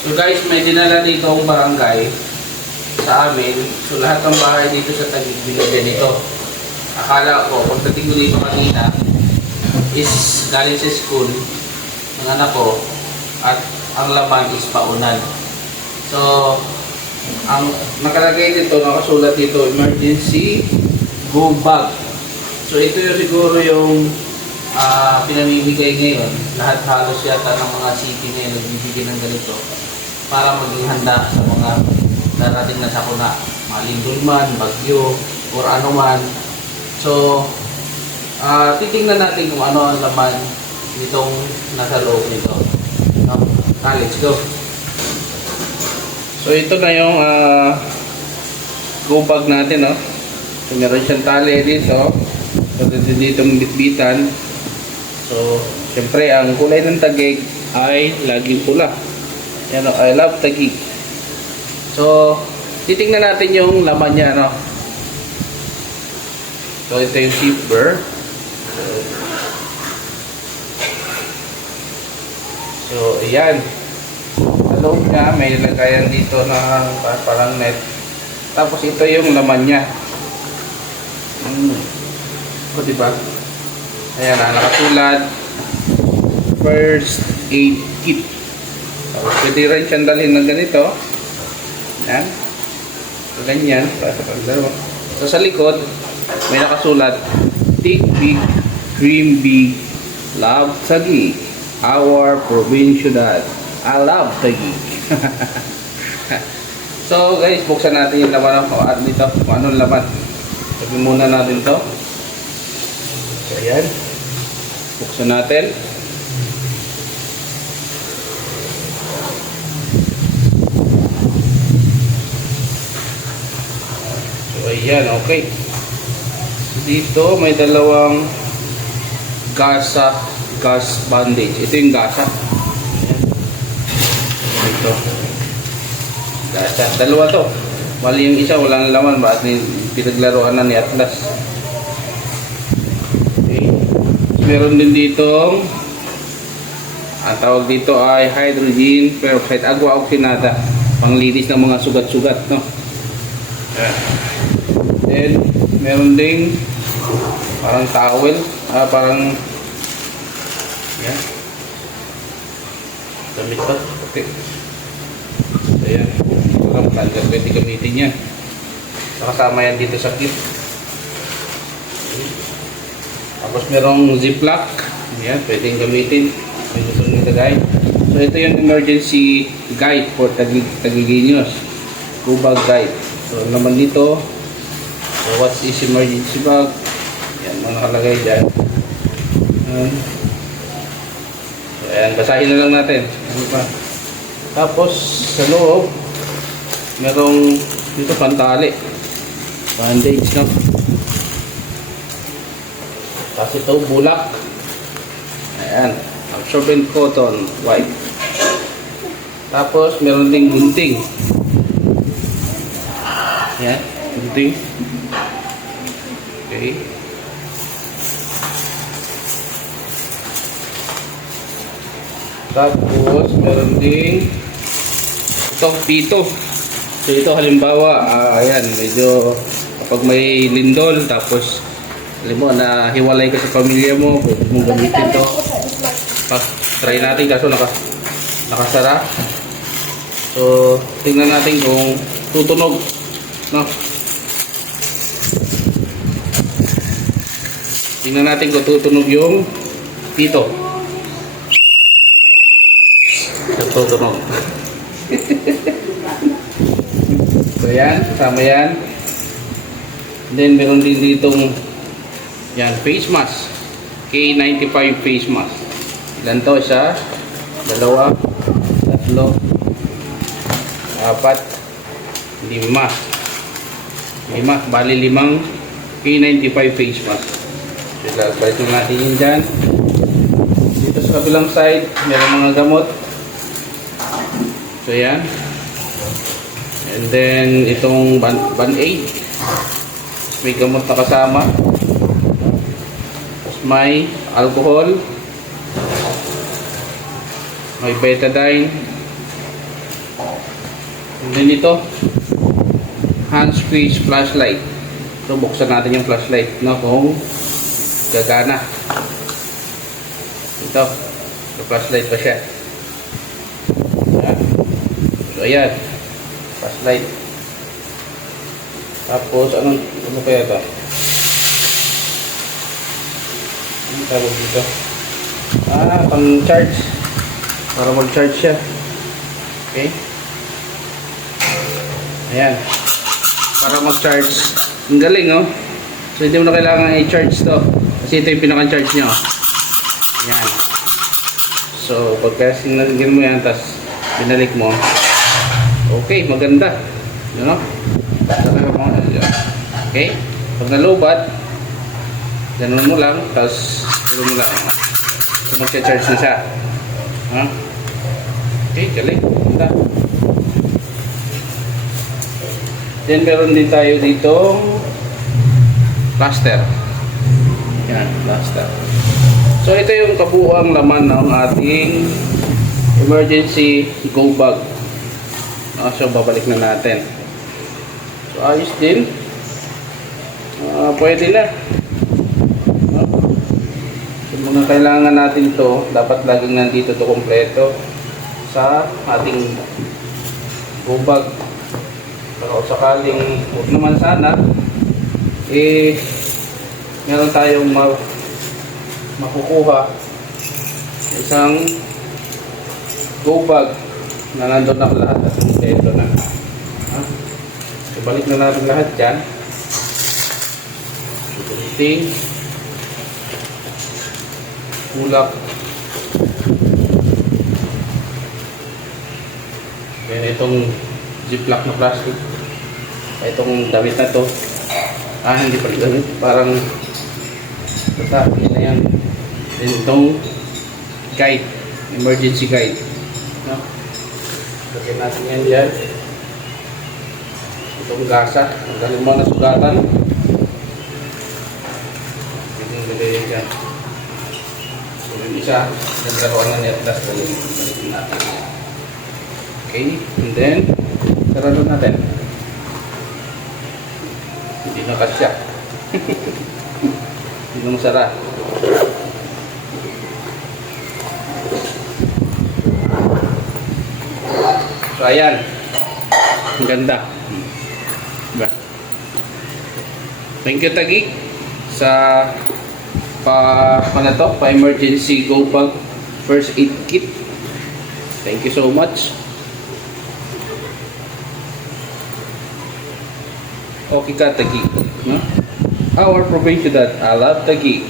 So guys, may dinala dito ang barangay sa amin. So lahat ng bahay dito sa Taguig binigyan nito. Akala ko, pagdating ko dito kanina, is galing sa school ng anak ko at ang laman is paunan. So, ang nakalagay dito, nakasulat dito, emergency go bag. So ito yung siguro yung pinamimigay ngayon. Lahat halos yata ng mga city ngayon nagbibigay ng ganito para maging handa sa mga darating na sakuna, malindol man, bagyo, or ano man. So, titingnan natin kung ano ang laman nitong nasa loob nito. Let's go. So, ito na yung go bag natin, no? So, meron siyang tali dito. So, dito ang bitbitan. So, syempre, ang kulay ng Taguig ay laging pula. Yan, no? I love Taguig. So, titingnan natin yung laman niya, no? So, ito yung zipper. So, ayan. Sa loob niya, may nilagayan dito na parang net. Tapos, ito yung laman niya. O, diba? Ayan, nakasulat. First aid kit. Tapos, pwede rin siyang dalhin ng ganito. Ayan. So, ganyan. So, sa likod, may nakasulat, Think Big, Dream Big, Love Taguig, Our Provincial. I love Taguig. So guys, buksan natin yung laman at dito, kung anong laman. Sabi muna natin to. So ayan. Buksan natin. So ayan, okay. Dito may dalawang gas bandage. Ito yung gasa. Ito. Gasa. Dalawa to. Mali yung isa, walang laman. Bakit pinaglaruan na ni Atlas. Okay. Meron din dito ang tawag dito ay hydrogen peroxide, agua oxinada. Panglinis ng mga sugat-sugat, no? Then meron ding parang towel, parang yan. Damit pa. Okay. Ayan. Ito lang talaga pwede gamitin yan. Nakasama yan dito sa clip. Okay. Tapos merong ziplock. Yan, pwedeng gamitin. May gusto nyo ilagay. So ito yung emergency guide for Taguigueños. Go bag guide. So naman dito. So what is emergency bag? Yan, mga nakalagay dyan. So ayan, basahin na lang natin. Ano pa? Tapos sa loob, merong dito pantali. Bandage, no? Tapos ito, bulak. Ayan, absorbent cotton, white. Tapos meron ding gunting. Ayan, gunting. Okay. Tapos meron ding itong pito. So ito halimbawa, ayan, medyo kapag may lindol, tapos alam mo na hiwalay ka sa pamilya mo, pwede mong gamitin to. Try natin kaso nakasara. So tingnan natin kung tutunog, no? Tingnan natin kung tutunog yung pito. Tutunog. So yan, kasama yan. Then meron din ditong yan, face mask. K95 face mask. Ilan to? Isa, dalawa, tatlo, apat, lima. Bali limang K95 face mask. So balikin natin yun dyan. Dito sa kabilang side, meron mga gamot. So yan. And then itong band-aid. May gamot na kasama. Tapos may alcohol. May betadine. And then ito, hand squeeze flashlight. So buksan natin yung flashlight, no, kung gagana. Ito, so flashlight pa siya. Ayan. So ayan, flashlight. Tapos ano kaya ito? Ano tawag dito? Pang charge. Para mag-charge siya. Okay. Ayan. Para mag-charge. Ang galing, oh. So, hindi mo na kailangan i-charge to. Kasi ito yung pinaka-charge nyo. Ayan. So, pagka sinalagyan mo yan, tapos binalik mo. Okay, maganda. You know? Okay. Pag nalobat, ganun mo lang, tapos ganun mo lang. So, mag-charge na siya. Okay, galing. Maganda. Then meron din tayo dito plaster. Yan, plaster. So ito yung kabuuang laman ng ating emergency go bag. So babalik na natin. So ayos din. Pwede na. Kung mga kailangan natin to, dapat laging nandito to kompleto sa ating go bag. Pero sakaling huwag naman sana, meron tayong makukuha isang go bag na nandun na lahat at ito na. So, balik na natin lahat dyan. Sukuliting, kulak, then itong ziplock na plastic. Itong damit na to, hindi pa damit, parang basta, yun na yan. Then itong guide, emergency guide, no? Lagyan natin yan dyan. Itong gasa, ang galing mo na sugatan, itong lagay yan dyan. So yung isa, naglaruan na niya, tapos balikin natin. Okay, and then sarado natin. Hindi na kasya. Hindi na masara. So ayan, ang ganda. Thank you Taguig sa pa-emergency go bag first aid kit. Thank you so much. Okay ka, Taguig. No? Our probation that I love Taguig.